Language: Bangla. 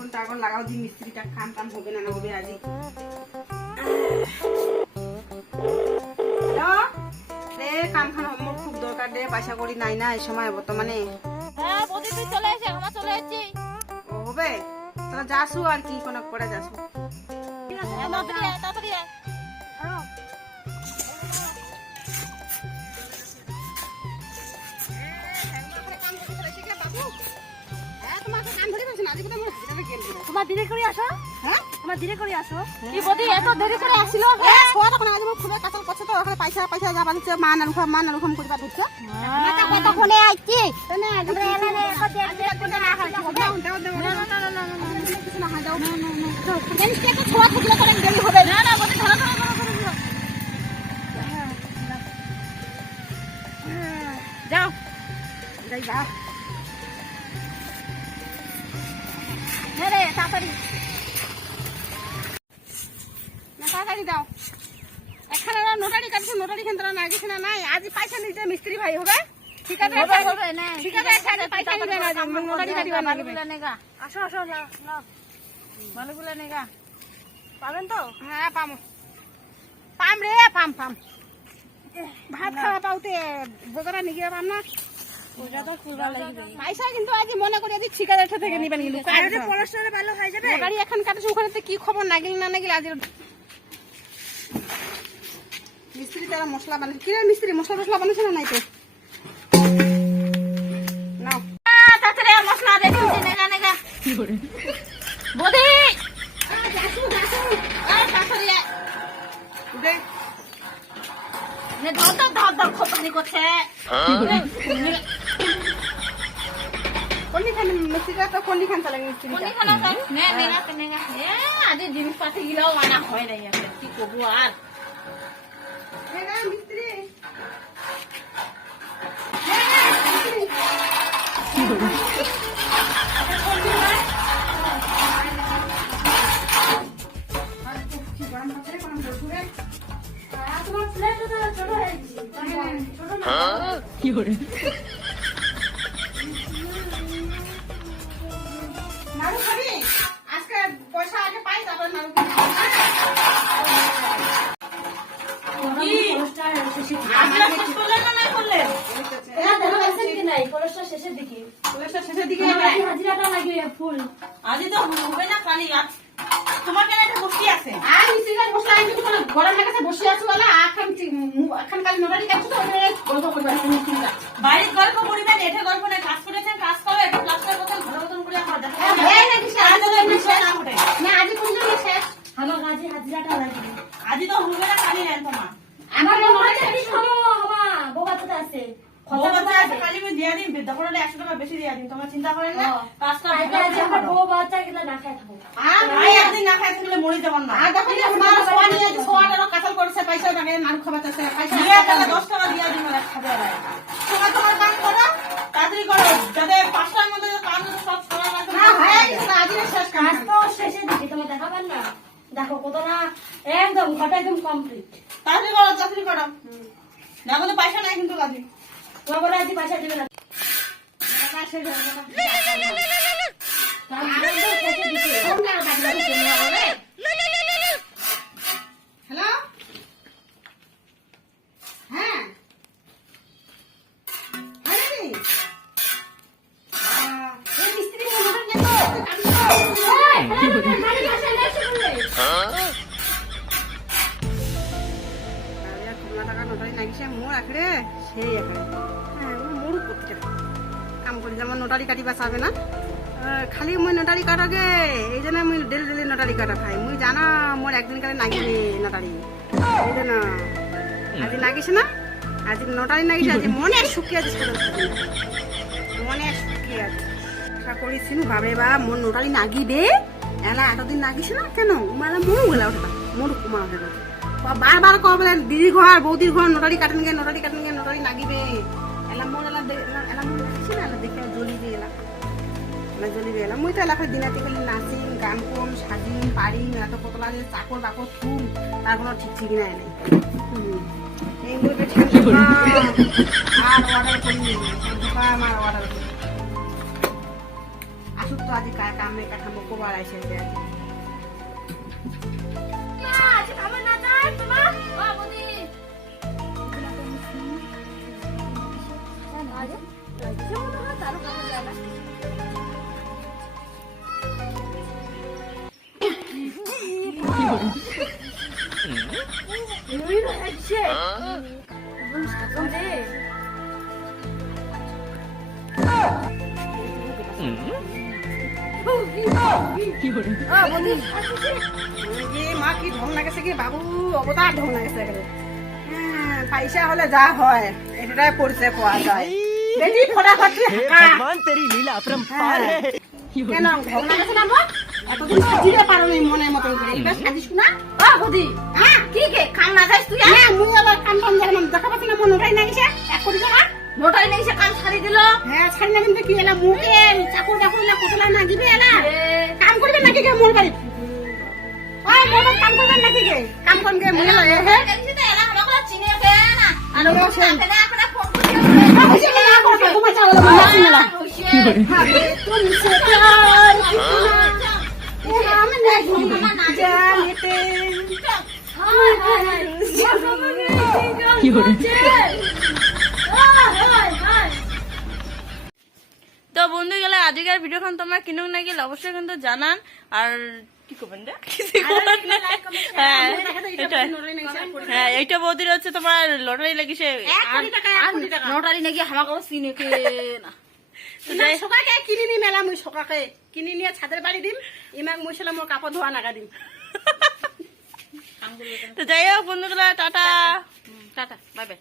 ফোনটা এখন লাগাও দি মিস্ত্রিটা কাম কাম হবে না হবে আজ কাম খান আমার খুব দরকার রে পয়সা করি নাই না এই সময় বর্তমানে হ্যাঁ বৌদি তুই চলে এসে আমরা চলে এসেছি ও হবে তোরা যাসু আর কি কোন করে যাসু তাড়াতাড়ি তোমার ধীরে করে আসো হ্যাঁ তোমার ধীরে করে আসো কি বৌদি এত দেরি করে আসিল পয়সা পয়সা যাবা দিচ্ছে মান অনুভব করবা দিচ্ছে কতক্ষণে আইছি যাও যাই যাও তাড়াতাড়ি দাও এখানে নোটারি কাটছে নোটারি কেন্দ্র না গেছে না নাই আজ পয়সা নিতে মিস্ত্রি ভাই হবে ঠিক আছে ঠিক আছে পয়সা নিবে না নোটারি কাটিবা না নেগা আসো আসো ভালোগুলো নেগা পাবেন তো হ্যাঁ পাম পাম রে পাম পাম ভাত খাওয়া পাওতে বগরা নিগিয়ে পাম না পয়সা কিন্তু আজ মনে করি আজ ঠিকাদার থেকে নিবেন কিন্তু পড়াশোনা ভালো হয়ে যাবে গাড়ি এখন কাটছে ওখানে কি খবর নাগিল না নাগিল আজ মিস্ত্রি তারা মশলা বানাচ্ছে কি রে মিস্ত্রি মশলা টসলা বানাচ্ছে না নাই তো নাও তাড়াতাড়ি মশলা দেখি নেগা নেগা বৌদি দে নে ধর ধর ধর খুব পানি করছে কোনখান মিস্ত্রিটা তো কোনখান চালে মিস্ত্রিটা কোনখানে নে নেগা নেগা আজ জিনিসপাতি গিলাও আনা হয় নাই কি করবো আর নেগা মিস্ত্রি কি করে নাড়ু খাবি আজকে পয়সা আগে পাই তারপর নাড়ু শেষের দিকে শেষের দিকে হাজিরাটা লাগিয়ে ফুল আজ তো হবে না কালি তোমার কেন একটা বসি আছে আর মিস্ত্রিটার বসে আমি তো গরম লাগাছে বসে আছো বলা এখন কাল নোটারি কাটছো তো গল্প করবে মিস্ত্রিটা বাইরের গল্প করিবেন এঠে গল্প না কাজ করেছেন কাজ করো একটু প্লাস্টার কথা ভালো মতন করে আমার দেখো হ্যাঁ নাকি আজ তো এমনি শেষ না ওঠে না আজ কোন দিন শেষ আমার কাজে হাজিরাটা লাগিয়ে আজ তো হবে না কালি নেন তোমার আমার নোটারি খাবো হামা বোবাতে আছে কালি আমি দিয়া দিন দেখোলে 100 টাকা বেশি দিয়া দিন তোমার চিন্তা করেন না কাজটা আমার বউ বাচ্চা গিলা না খাই থাকবো আর ভাই একদিন না খাই থাকলে মরে যাবেন না আর দেখো তোমার সোয়া নিয়ে সোয়াটারও কাঁচাল করছে পয়সা টাকা নাড়ু খাওয়াতেছে পয়সা দিয়া টাকা 10 টাকা দিয়া দিন আর খাবে আর তোমার তোমার কাম করো তাড়াতাড়ি করো যাতে 5টার মধ্যে কাজ সব করা রাখো না হয়ে গেছে আজ শেষ কাজ কাজ তো শেষের দিকে তোমার দেখাবেন না দেখো কত না একদম ঘটা একদম কমপ্লিট তাড়াতাড়ি করো দেখো তো পয়সা নাই কিন্তু কাজে তোমার বলে আজ পয়সা দেবে না হ্যালো হ্যাঁ মিস্ত্রি টাকা নোটারি লাগিছে মোর আখড়ে সেই আখড়ে হ্যাঁ মোর প্রতিটা কাম করি যেমন নোটারি কাটিবা চাবে না খালি মই নোটারি কাটগে এই জন্য মুই ডেলি ডেলি নোটারি কাটা খাই মুই জানা মোর একদিন কালে নাগিবে নোটারি এই জন্য আজি নাগিছে না আজি নোটারি নাগিছে আজি মনে সুখী আছে মনে সুখী আছে আশা করিছি ভাবে বা মোর নোটারি নাগিবে এলা এতদিন নাগিছে না কেন মানে মোর গেলা ওঠা মোর কুমা ওঠা বারবার কব বলে দিদির ঘর বৌদির ঘর নোটারি কাটেন গে নোটারি নাগিবে এলা মোর এলা মোর দেখছি না এলা দেখে জ্বলিবে এলা জ্বলিবে এলা মুই তো এলাকার দিনাতি খালি নাচিম গান করম সাজিম পারিম এত কতলা যে চাকর বাকর থুম তার কোনো ঠিক নাই নাই এই মুইকে ঠিক আর অর্ডার করি আমার অর্ডার করি ওষুধ তো আজি কামে কাঠামো কবার আইসে যে আজি আচ্ছা আমার না যাই তোমার ও বদি আরে কেমন না তার কাছে যায় না মা কি ঢং লাগেছে কি বাবু অবতার ঢং লাগেছে পয়সা হলে যা হয় এটাই পরিচয় পাওয়া যায় বেটি ফটাফট भगवान तेरी लीला अपरंपार है কেন ঢং লাগেছে না মা এতদিন সাজিতে পারো নি মনের মতন করে এবার সাজিস না ও বদি হ্যাঁ কি কে কাম না যাইস তুই না মুই আবার কাম টাম জানি না দেখা পাচ্ছি না মন ওটাই নাগিছে এক কোটি টাকা নোটাই নেই সে কাম ছাড়ি দিল হ্যাঁ ছাড়ি না কিন্তু কি এলা মুখে চাকু চাকু না কতলা নাগিবে এলা কাম করবে নাকি কে মোর বাড়ি ওই মোর বাড়ি কাম করবে নাকি কে কাম কোন কে মুই হে হে কেনছি তো এলা আমাকে চিনে কে না আর আরে ও সে আপনি আপনি ফোন হইছে না করতে তোমার চাওলা বলা চিনা না তুম সে প্যার এ আমি না জানতে তো বন্ধু গেলে আজকের ভিডিওখান তোমার কিনুক না গেলে অবশ্যই কিন্তু জানান আর কি করবেন রে? কিছু করবেন না। হ্যাঁ এটাই। হ্যাঁ এইটা বৌদির হচ্ছে তোমার লটারি লাগিছে নোটারি নাকি আমাকে চিনে কে না না সকাকে কিনি নি মেলা মুই সকাকে কিনি নিয়ে ছাদের বাড়ি দিম ইমাক মুই ছেলে মোর কাপড় ধোয়া নাগা দিম তো যাই হোক বন্ধুগুলা টাটা টাটা বাই বাই